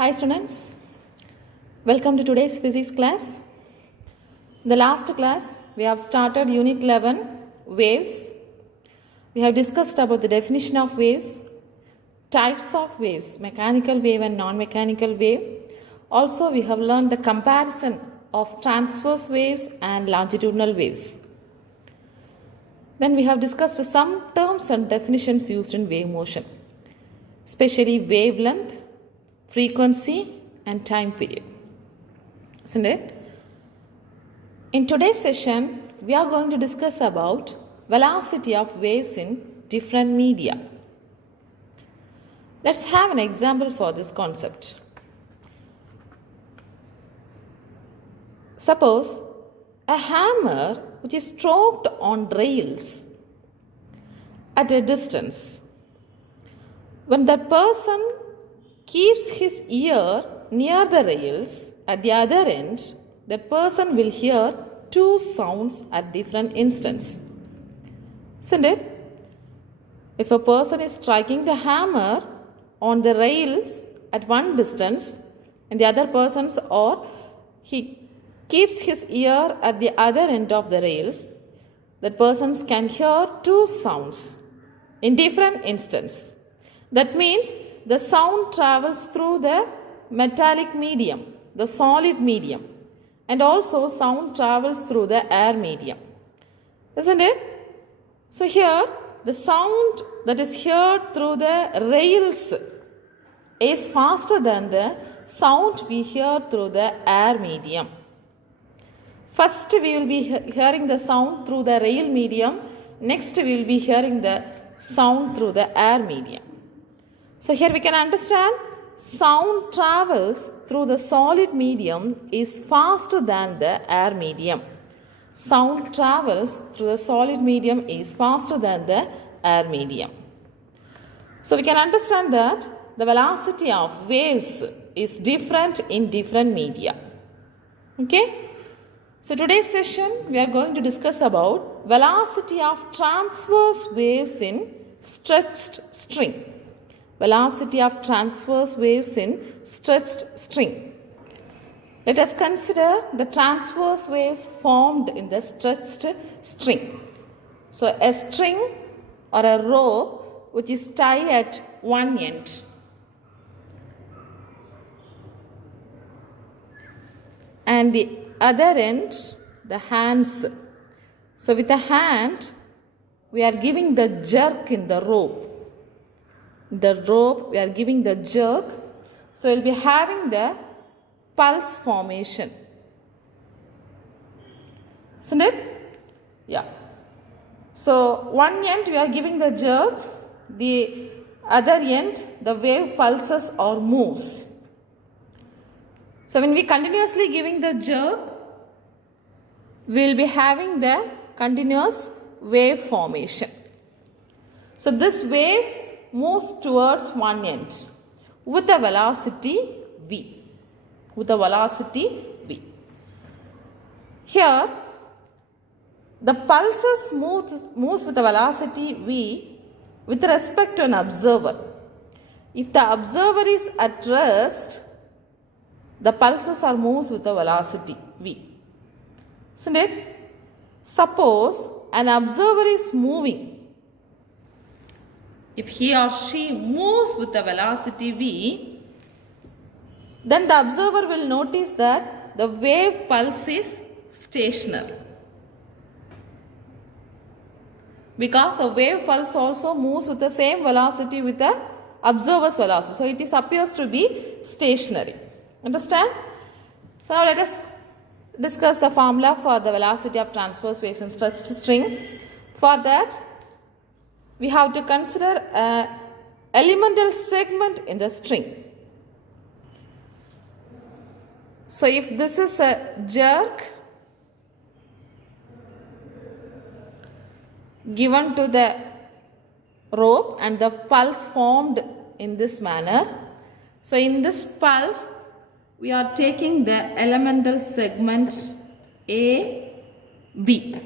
Hi students, welcome to today's physics class. In the last class, we have started unit 11, waves. We have discussed about the definition of waves, types of waves, mechanical wave and non-mechanical wave. Also, we have learned the comparison of transverse waves and longitudinal waves. Then we have discussed some terms and definitions used in wave motion, especially wavelength, frequency and time period, isn't it? In today's session, we are going to discuss about velocity of waves in different media. Let's have an example for this concept. Suppose a hammer which is stroked on rails at a distance. When that person keeps his ear near the rails, at the other end, that person will hear two sounds at different instants. Isn't it? If a person is striking the hammer on the rails at one distance and the other person's, or he keeps his ear at the other end of the rails, that person can hear two sounds in different instants. That means the sound travels through the metallic medium, the solid medium, and also sound travels through the air medium. Isn't it? So here the sound that is heard through the rails is faster than the sound we hear through the air medium. First we will be hearing the sound through the rail medium. Next we will be hearing the sound through the air medium. So here we can understand sound travels through the solid medium is faster than the air medium. Sound travels through the solid medium is faster than the air medium. So we can understand that the velocity of waves is different in different media. Okay? So today's session we are going to discuss about velocity of transverse waves in stretched string. Velocity of transverse waves in stretched string. Let us consider the transverse waves formed in the stretched string. So a string or a rope which is tied at one end. And the other end, the hands. So with the hand, we are giving the jerk in the rope. The rope, we are giving the jerk. So we will be having the pulse formation. Isn't it? Yeah. So one end we are giving the jerk, the other end the wave pulses or moves. So when we continuously giving the jerk, we will be having the continuous wave formation. So this waves moves towards one end with the velocity v. With the velocity v. Here, the pulses moves with the velocity v with respect to an observer. If the observer is at rest, the pulses are moves with the velocity v. Isn't it? Suppose an observer is moving. If he or she moves with the velocity v, then the observer will notice that the wave pulse is stationary. Because the wave pulse also moves with the same velocity with the observer's velocity. So it appears to be stationary. Understand? So now let us discuss the formula for the velocity of transverse waves in stretched string. For that, we have to consider an elemental segment in the string. So if this is a jerk given to the rope and the pulse formed in this manner. So in this pulse, we are taking the elemental segment A, B,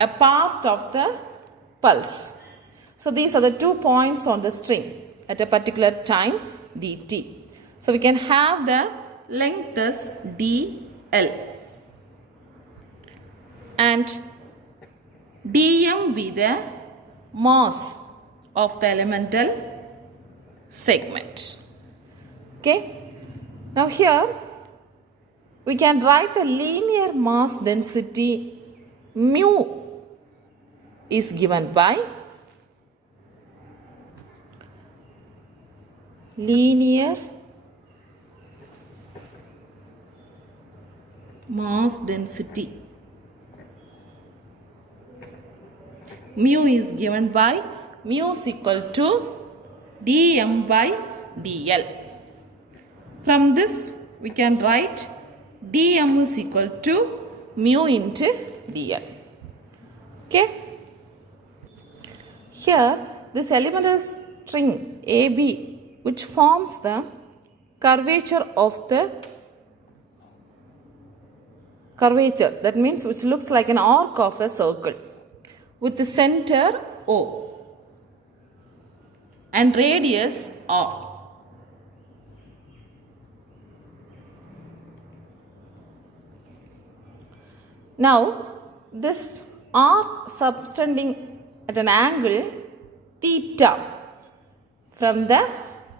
a part of the pulse. So these are the 2 points on the string at a particular time dt. So we can have the length as dl and dm be the mass of the elemental segment. Okay. Now here we can write the linear mass density mu is given by linear mass density. Mu is given by mu is equal to dm by dl. From this we can write dm is equal to mu into dl. Okay. Here this elemental string AB which forms the curvature of the curvature, that means which looks like an arc of a circle with the center O and radius R. Now this arc subtending at an angle theta from the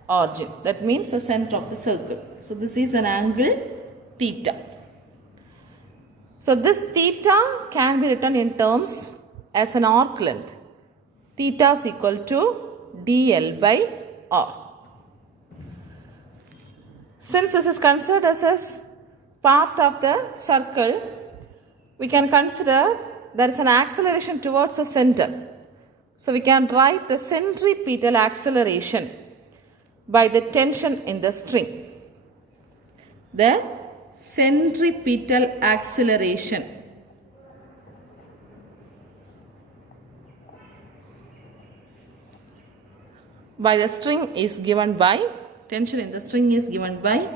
origin, that means the center of the circle. So this is an angle theta. So this theta can be written in terms as an arc length. Theta is equal to dl by r. Since this is considered as a part of the circle, we can consider there is an acceleration towards the center. So we can write the centripetal acceleration by the tension in the string. The centripetal acceleration by the string is given by, tension in the string is given by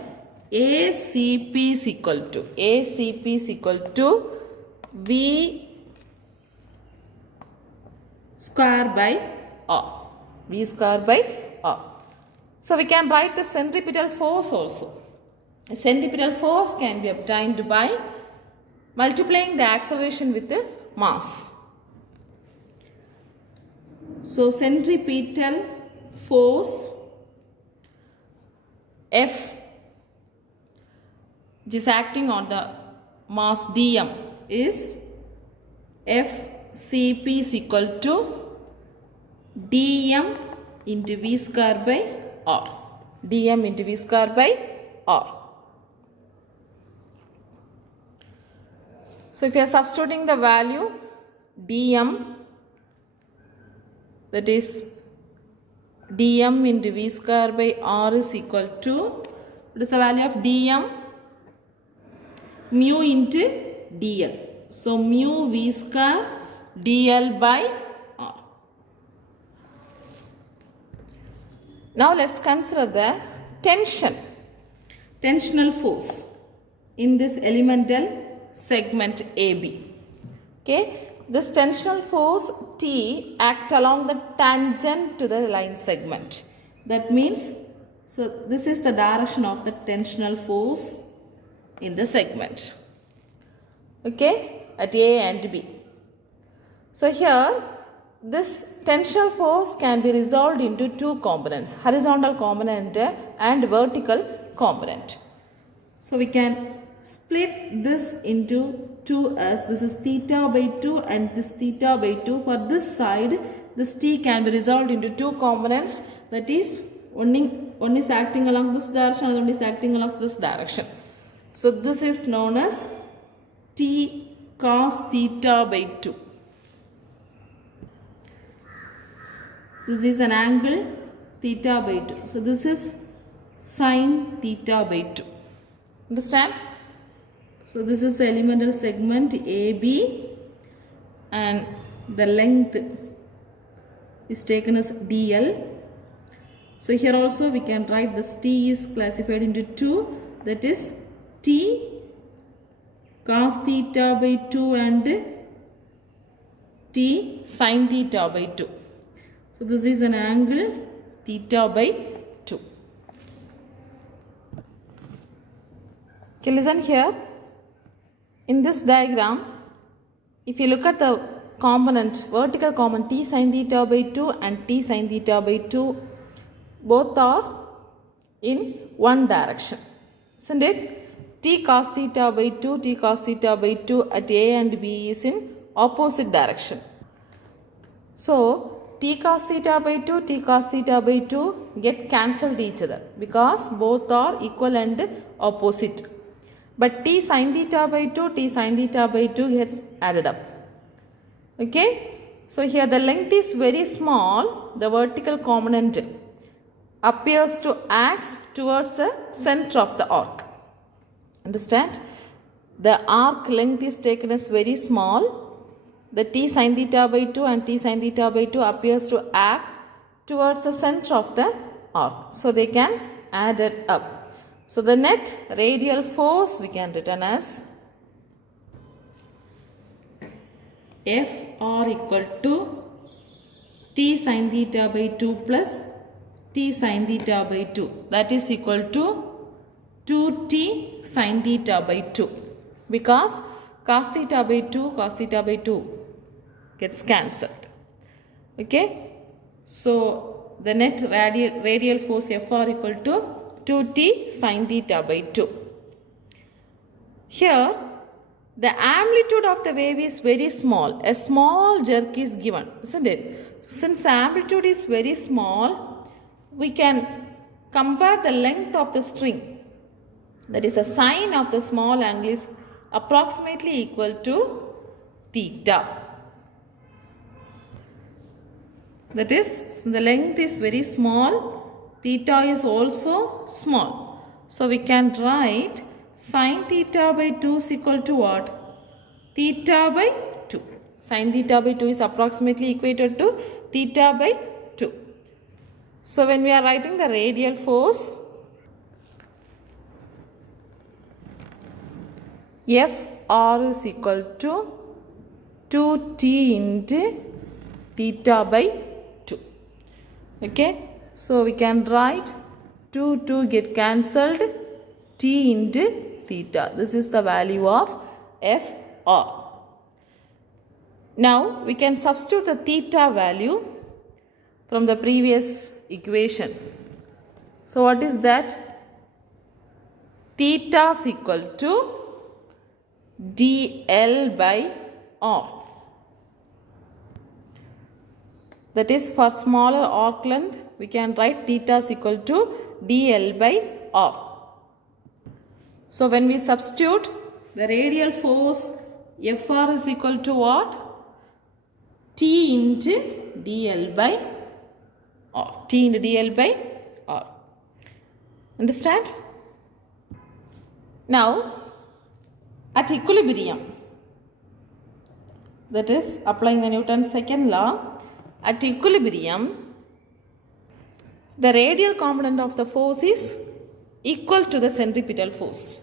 ACP is equal to V square by R. V square by R. So we can write the centripetal force also. A centripetal force can be obtained by multiplying the acceleration with the mass. So centripetal force F, which is acting on the mass dm, is FCP is equal to dm into V square by R. dm into V square by R. So if you are substituting the value dm, that is dm into V square by R is equal to, what is the value of dm? Mu into dl. So mu V square dl by R. Now let's consider the tensional force in this elemental segment AB. Okay, this tensional force T act along the tangent to the line segment. That means, so this is the direction of the tensional force in the segment. Okay, at A and B. So here this tensional force can be resolved into two components, horizontal component and vertical component. So we can split this into two as this is theta by 2 and this theta by 2. For this side, this T can be resolved into two components, that is one is acting along this direction and one is acting along this direction. So this is known as T cos theta by 2. This is an angle theta by 2. So this is sin theta by 2. Understand? So this is the elemental segment AB and the length is taken as dl. So here also we can write this T is classified into two, that is T cos theta by 2 and T sin theta by 2. So this is an angle theta by 2. Okay, listen here. In this diagram, if you look at the component, vertical component t sin theta by 2 and t sin theta by 2, both are in one direction, isn't it? T cos theta by 2, t cos theta by 2 at A and B is in opposite direction. So, t cos theta by 2, t cos theta by 2 get cancelled each other because both are equal and opposite. But t sin theta by 2, t sin theta by 2 gets added up. Okay. So, here the length is very small. The vertical component appears to act towards the center of the arc. Understand? The arc length is taken as very small. The t sin theta by 2 and t sin theta by 2 appears to act towards the center of the arc. So, they can add it up. So, the net radial force we can written as Fr equal to t sin theta by 2 plus t sin theta by 2. That is equal to 2t sin theta by 2 because cos theta by 2 gets cancelled. Okay. So, the net radial force Fr equal to 2t sin theta by 2. Here, the amplitude of the wave is very small. A small jerk is given, isn't it? Since the amplitude is very small, we can compare the length of the string. That is, the sine of the small angle is approximately equal to theta. That is, the length is very small, theta is also small. So, we can write sin theta by 2 is equal to what? Theta by 2. Sin theta by 2 is approximately equated to theta by 2. So, when we are writing the radial force, Fr is equal to 2t into theta by 2. Okay. So, we can write 2 get cancelled, t into theta. This is the value of Fr. Now, we can substitute the theta value from the previous equation. So, what is that? Theta is equal to dl by r. That is, for smaller arc length, we can write theta is equal to dl by r. So, when we substitute the radial force Fr is equal to what? T into dl by r. T into dl by r. Understand? Now, at equilibrium, that is applying the Newton's second law, at equilibrium, the radial component of the force is equal to the centripetal force.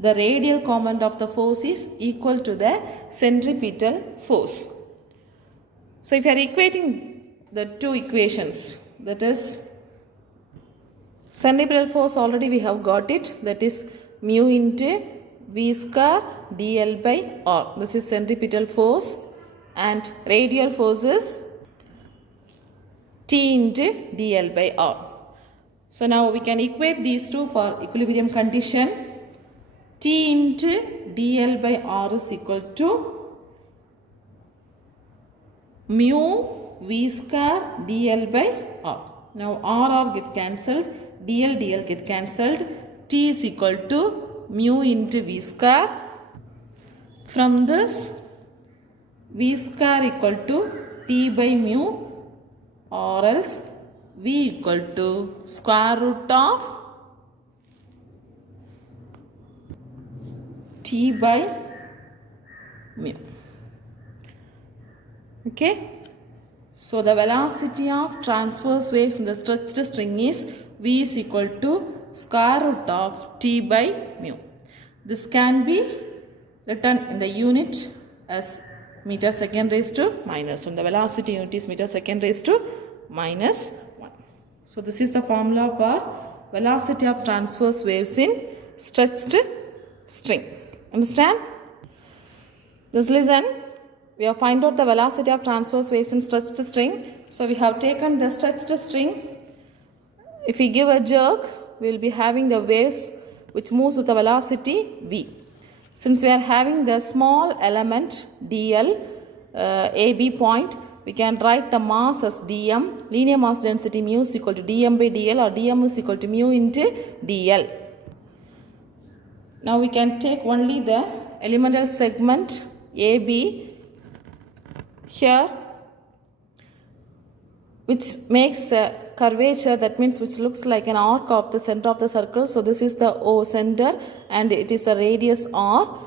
The radial component of the force is equal to the centripetal force. So, if you are equating the two equations, that is centripetal force, already we have got it, that is mu into v square dl by r. This is centripetal force, and radial force is t into dl by r. So, now we can equate these two for equilibrium condition. T into dl by r is equal to mu v square dl by r. Now, r get cancelled, dl get cancelled. T is equal to mu into v square. From this, v square equal to t by mu, or else v equal to square root of t by mu. Okay. So, the velocity of transverse waves in the stretched string is v is equal to square root of t by mu. This can be written in the unit as meter second raised to minus 1. The velocity unit is meter second raised to minus 1. So, this is the formula for velocity of transverse waves in stretched string. Understand? Just listen. We have find out the velocity of transverse waves in stretched string. So we have taken the stretched string. If we give a jerk, we will be having the waves which moves with the velocity v. Since we are having the small element dl, AB point, we can write the mass as dm. Linear mass density mu is equal to dm by dl, or dm is equal to mu into dl. Now we can take only the elemental segment AB here, which makes a curvature, that means which looks like an arc of the center of the circle. So this is the O center and it is the radius r.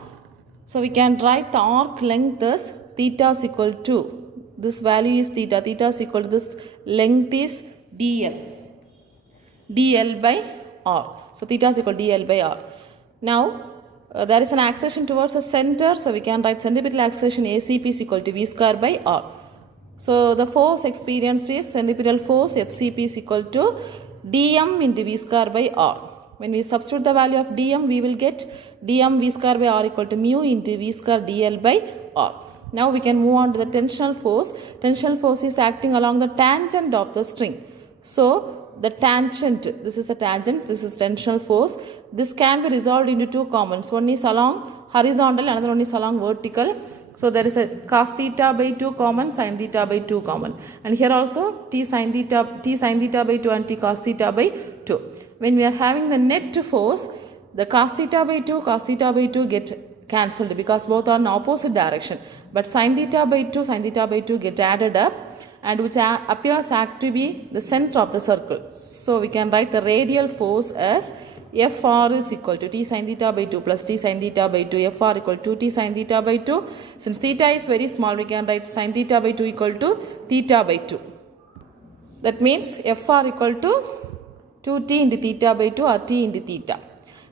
So we can write the arc length as theta is equal to, this value is theta, theta is equal to this length is dl, dl by r. So theta is equal to dl by r. Now there is an acceleration towards the center, so we can write centripetal acceleration ACP is equal to v square by r. So the force experienced is centripetal force FCP is equal to dm into v square by r. When we substitute the value of dm, we will get dm v square by r equal to mu into v square dl by r. Now we can move on to the tensional force. Tensional force is acting along the tangent of the string. So the tangent, this is a tangent, this is tensional force. This can be resolved into two components. One is along horizontal, another one is along vertical. So there is a cos theta by 2 common, sin theta by 2 common. And here also t sin theta by 2 and t cos theta by 2. When we are having the net force, the cos theta by 2 get cancelled because both are in opposite direction. But sin theta by 2 get added up, and which appears to be the center of the circle. So we can write the radial force as Fr is equal to t sin theta by 2 plus t sin theta by 2. Fr equal to t sin theta by 2. Since theta is very small, we can write sin theta by 2 equal to theta by 2. That means Fr equal to 2t into theta by 2 or t into theta.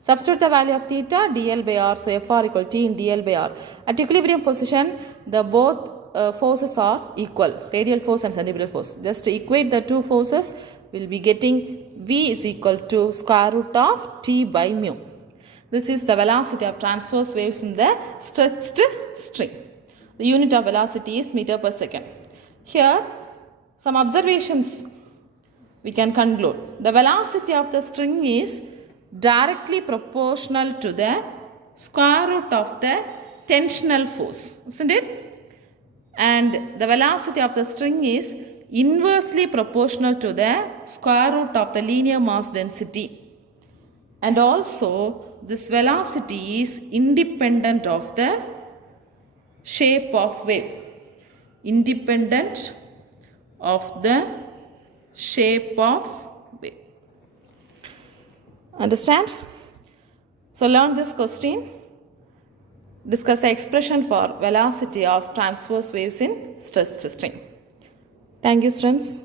Substitute the value of theta, dl by r. So Fr equal to t in dl by r. At equilibrium position, the both forces are equal, radial force and centripetal force. Just to equate the two forces, we will be getting v is equal to square root of t by mu. This is the velocity of transverse waves in the stretched string. The unit of velocity is meter per second. Here, some observations we can conclude. The velocity of the string is directly proportional to the square root of the tensional force, isn't it? And the velocity of the string is inversely proportional to the square root of the linear mass density. And also this velocity is independent of the shape of wave. Independent of the shape of wave. Understand? So learn this question. Discuss the expression for velocity of transverse waves in stretched string. Thank you, students.